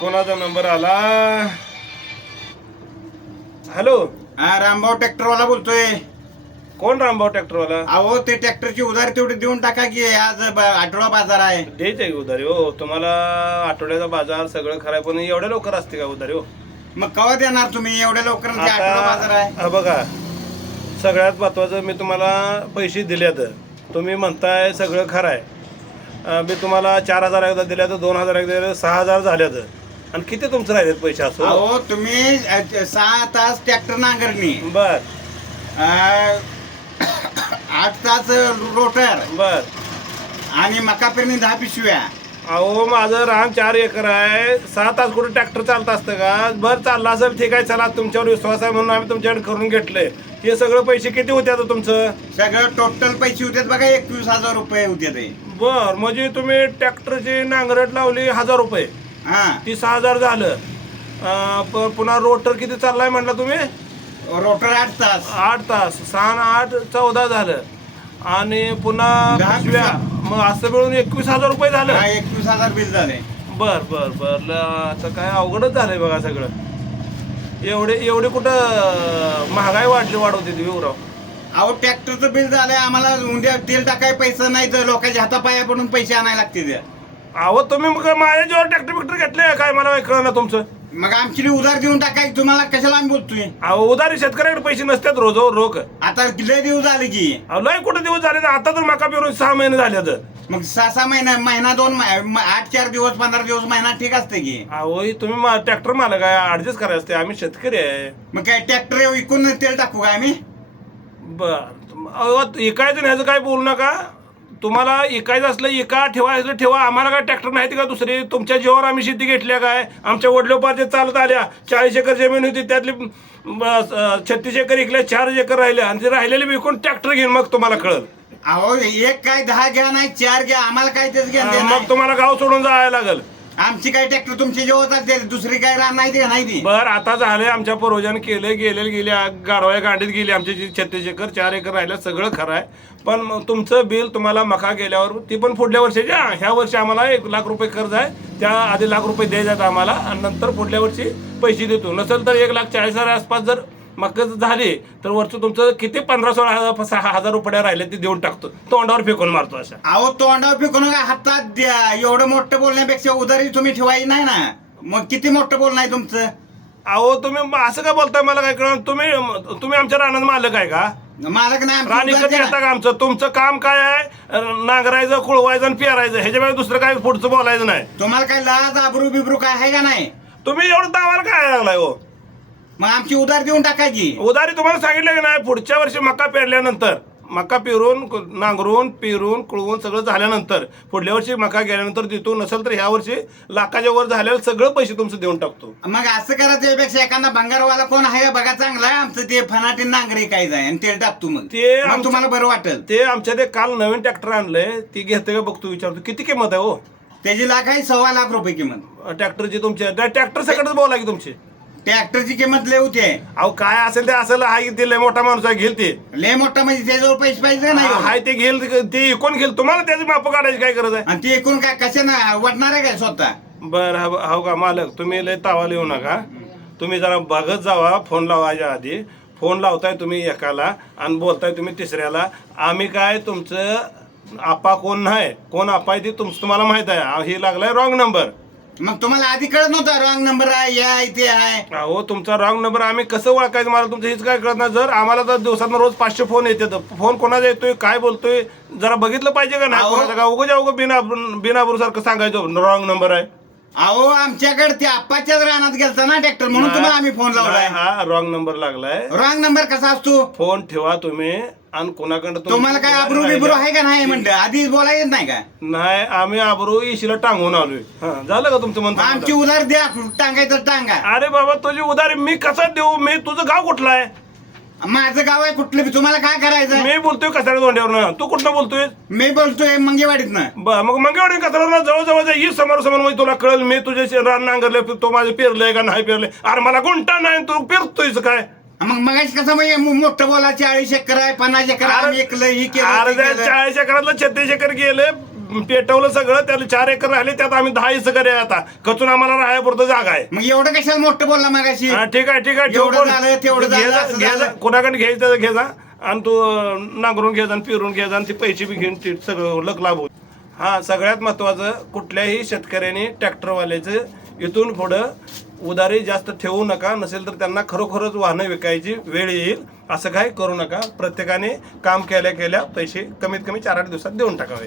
कोणाचा नंबर आला? हॅलो? हा रामभाऊ ट्रॅक्टरवाला बोलतोय. कोण रामभाऊ ट्रॅक्टरवाला? अहो ते ट्रॅक्टरची उधारी तेवढी देऊन टाका की आज ब- आठवडा बाजार आहे. द्यायचं आहे उधारी हो. तुम्हाला आठवड्याचा बाजार सगळं खराय पण एवढ्या लवकर असते का उधारी हो? मग कवा देणार तुम्ही? एवढ्या लवकर ते आठवडा बाजार आहे. हा बघा. सगळ्यात महत्वाचं मी तुम्हाला पैसे दिल्यात तुम्ही म्हणताय सगळं खरं आहे. अं, मी तुम्हाला चार हजार एकदा दिल्या तर दोन हजार एकदा दिल्या सहा हजार झाल्यात आणि किती तुमचं राहिलेत पैसे असो? अहो तुम्ही अ, सहा तास ट्रॅक्टर नांगरणी. बर. अ, आठ तास रोटर. बर. आणि मका पेरणी दहा पिशव्या. अहो माझं रान चार एकर आहे. सहा तास कुठे ट्रॅक्टर चालत असतं का? बरं चाललं असेल ठीक आहे चला तुमच्यावर विश्वास आहे म्हणून आम्ही तुमच्याकडे करून घेतले. हे सगळं पैसे किती होते आता तुमचं? सगळं टोटल पैसे होते बघा एकवीस हजार रुपये होते ते. बर म्हणजे तुम्ही ट्रॅक्टरची नांगरट लावली हजार रुपये. हा. ती सहा हजार झालं. अं, प- पुन्हा रोटर किती चाललाय म्हटलं तुम्ही? रोटर आठ तास. आठ तास. सहा आणि आठ चौदा झालं. आणि पुन्हा दहा पिशव्या पिशव्या. मग असं मिळून एकवीस हजार रुपये झालं. हा एकवीस हजार बिल झाले. बर बर बर. ल- आता काय अवघडच झालंय बघा सगळं. एवढे एवढे कुठं अं, महागाई वाढली वाढवते ती विवराव. अहो ट्रॅक्टरचं बिल झालंय. आम्हाला उद्या तेल टाकाय पैसा नाही तर लोकांच्या हातापाया पडून पैसे आणायला लागते. अहो तुम्ही मग माझ्या जेव्हा ट्रॅक्टर बिक्टर घेतले काय मला काही कळलं तुमचं. मग आमची बी उधार देऊन टाकाय तुम्हाला कशाला आम्ही बोलतोय? अहो उधारी शेतकऱ्याकडे पैसे नसतात रोज रोख. आता लय दिवस झाले की. अहो लय कुठं दिवस झाले? ना आता तर मका पेरून सहा महिने झाले तर मग सहा सहा महिना महिना दोन म- आठ चार दिवस पंधरा दिवस महिना ठीक असते की. अहो ही तुम्ही ट्रॅक्टर मालक आहे ऍडजस्ट करायचं असते. आम्ही शेतकरी आहे. मग काय ट्रॅक्टर विकून तेल टाकू का आम्ही? बर. इकायचं ह्याचं काय बोलू नका. तुम्हाला इकायचं असलं इका ठेवायचं असलं ठेवा. आम्हाला काय ट्रॅक्टर नाही का दुसरी? तुमच्या जीवावर आम्ही शेती घेतल्या काय? आमच्या वडलोपार चालत आल्या. चाळीस एकर जमीन होती त्यातली छत्तीस एकर इकल्या चार एकर राहिल्या. आणि ते राहिलेले विकून ट्रॅक्टर घेईन मग तुम्हाला कळल? अहो एक काय दहा घ्या नाही चार घ्या. आम्हाला काय तेच घ्या मग. तुम्हाला गाव सोडून जायला लागल. आमची काय ट्रॅक्टर तुमची जेव्हा चालते दुसरी काय रान नाही ते नाही ती. बर आता झाले आमच्या पूर्वजांनी केले गेले गेले गाडवाया गाडीत गेली आमचे छत्तीस एकर चार एकर राहिलं सगळं खरं आहे. पण मग तुमचं बिल तुम्हाला मका गेल्यावर ती पण पुढल्या वर्षी ह्या वर्षी आम्हाला एक लाख रुपये कर्ज आहे त्या आधी लाख रुपये द्यायचा आम्हाला आणि नंतर पुढल्या वर्षी पैसे देतो. नसेल तर एक लाख चाळीस हजार आसपास जर मका झाली तर वरचं तुमचं किती पंधरा सोळा हजार सहा हजार रुपये राहिले ते देऊन टाकतो. तोंडावर फेकून मारतो अशा. अहो तोंडावर फेकून काय हातात द्या. एवढं मोठं बोलण्यापेक्षा उधारी तुम्ही ठेवायची नाही ना. मग किती मोठं बोलणं आहे तुमचं? अहो तुम्ही असं काय बोलताय मला काय कळलं? तुम्ही तुम्ही आमच्या रानात मालक आहे का? मालक नाही. येता का आमचं? तुमचं काम काय आहे? नांगरायचं कुळवायचं आणि पेरायचं. ह्याच्यामुळे दुसरं काय पुढचं बोलायचं नाही. तुम्हाला काय लाज आबरू बिबरू काय आहे का नाही? तुम्ही एवढं दावाला काय लागलाय हो? मग आमची उधार देऊन टाकायची. उधारी तुम्हाला सांगितलं की नाही पुढच्या वर्षी मका पेरल्यानंतर मका पेरून नांगरून पेरून कुळवून सगळं झाल्यानंतर पुढल्या वर्षी मका गेल्यानंतर देतो नसेल तर ह्या वर्षी लाखाच्या वर झाल्यावर सगळं पैसे तुमचं देऊन टाकतो. मग असं करा त्यापेक्षा एखादा भंगारवाला कोण आहे? का बघा चांगला आमचं ते फनाटी नांगरे काय जाय आणि तेल टाकतो मग. ते मग आमचं- तुम्हाला बरं वाटेल. ते आमच्या ते काल नवीन ट्रॅक्टर आणलंय ती घेते का बघतो विचारतो. किती किंमत आहे हो? त्याची लाख आहे सव्वा लाख रुपये किंमत. ट्रॅक्टरची तुमच्या ट्रॅक्टर सगळं बोला की तुमची. ट्रॅक्टरची किंमत लय होते. अहो काय असेल ते असेल हाय ते लय मोठा माणूस आहे घेईल ते. लय मोठा म्हणजे त्याच्यावर पैसे पाहिजे नाही हो? हाय ते घेईल ते इकून घेईल. तुम्हाला त्याची माप काढायची काय गरज आहे? आणि ते एकूण काय कशानं वाटणार आहे काय स्वतः? बर हो का मालक तुम्ही लय तावाला येऊ नका. तुम्ही जरा बघत जावा फोन लावायच्या आधी. फोन लावताय तुम्ही एकाला आणि बोलताय तुम्ही तिसऱ्याला. आम्ही काय तुमचं आपा कोण नाही कोण आपा आहे ते तुमचं तुम्हाला माहीत आहे. आ, हे लागलाय रॉंग नंबर मग तुम्हाला आधी कळत नव्हतं रॉंग नंबर आहे या इथे आहे. अहो तुमचा रॉंग नंबर आम्ही कसं ओळखायचं? मला तुमचं हेच काय कळत नाही. जर आम्हाला तर दिवसात रोज पाचशे फोन येतात. फोन कोणाचा येतोय काय बोलतोय? जरा बघितलं पाहिजे का नाही? अहो. कोणाचा का उगाच उगं बिना बिनाबरू सारखं सांगायचं. रॉंग नंबर आहे. अहो आमच्याकडे ते आप्पाच्याच रानात गेलता ना ट्रॅक्टर म्हणून तुम्हाला आम्ही फोन लावलाय. हा रॉंग नंबर लागलाय. रॉंग नंबर कसा असतो? फोन ठेवा तुम्ही आणि कोणाकडे तुम्ही- तुम्हाला काय अब्रू बिब्रू आहे का नाही म्हणलं? आधी बोलायच नाही का? नाही आम्ही आबरू इशीला टांगून आलोय. हा, झालं का तुमचं मग आमची म्हणतो उधार द्या टांगायचं टांगा. अरे बाबा तुझी उधारी मी कसा देऊ? मी तुझं गाव कुठलं आहे? माझं गाव आहे कुठलं बी. तुम्हाला काय करायचं मी बोलतोय कसाऱ्या तोंड्यावर तू कुठलं बोलतोय? मी बोलतोय मंगेवाडीत ना बर मग मंगेवाडी कचरा जवळ जवळ ही समोर समोर म्हणजे तुला कळेल मी तुझे शे- रान नांगरले तो माझे पेरलंय का नाही पेरले? अरे मला गुंटा नाही तू पेरतोयस काय? मग मगाशी कसं म्हणजे मो- मोठं बोला चाळीस एकर आहे पन्नास एकर आहे, आम्ही एकलं ही केलं ते अर्ध्या केलं. चाळीस एकरातलं छत्तीस एकर गेले पेटवलं सगळं त्याला चार एकर राहिले त्यात आम्ही दहा हिस्से करे आता. कचून आम्हाला राहायपुरतं जागा आहे. मग एवढं कशाला मोठं बोलला मागाशी? हा, ठीक आहे ठीक आहे ठेव एवढं बोल. झालं, तेवढं घे झालं, जा, असं घे जा. झालं. कोणाकडे घ्यायचं घे जा. आणि तू अं, नांगरून घे जा आणि पिरून घे जा आणि ते पैसे बी घेऊन ते सगळं लक लाभ. होईल हा सगळ्यात महत्वाचं कुठल्याही शेतकऱ्याने ट्रॅक्टरवाल्याचं इथून पुढं उधारी जास्त ठेवू नका. नसेल तर त्यांना खरोखरच वाहनं विकायची वेळ येईल. असं काय करू नका. प्रत्येकाने काम केल्या केल्या पैसे कमीत कमी चार आठ दिवसात देऊन टाकावे.